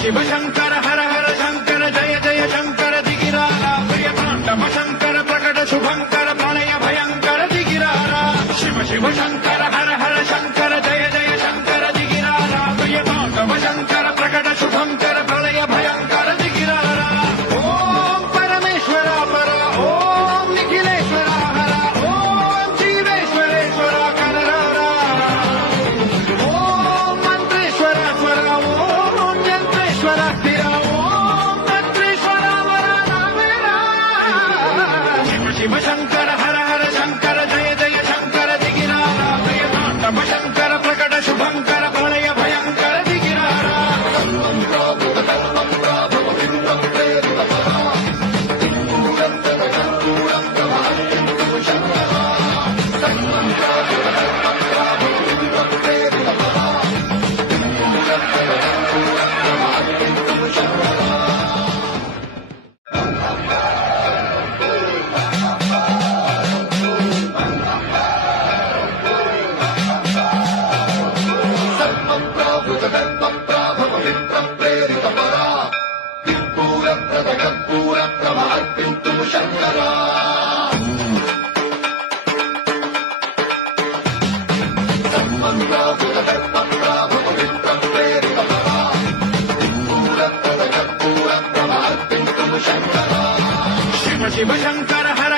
शिव शंकर हर हर शंकर जय जय शंकर दिगिरारा प्रियतांडव शंकर प्रकट शुभंकर प्रलय भयंकर दिगिरारा शिव शिव शंकर हर हर शंकर जय जय शंकर दिगिरारा प्रियतांडव शंकर प्रकट शुभंकर प्रलय भयंकर दिगिरारा ओम परमेश्वरा परा ओम निखिलेश्वरा हरा ओम जीवेश्वरेश्वरा कररारा ओम मंत्रेश्वरा स्वरा ओम यंत्रेश्वरा स्थिरा ओम तत्रेश्वरा वरा नामेरा शिव शिव शंकर हर हर शंकर जय जय शंकर दिगिरारा प्रियतांडव शंकर प्रकट शुभंकर प्रलय भयंकर दिगिरारा शिव शिव शंकर हर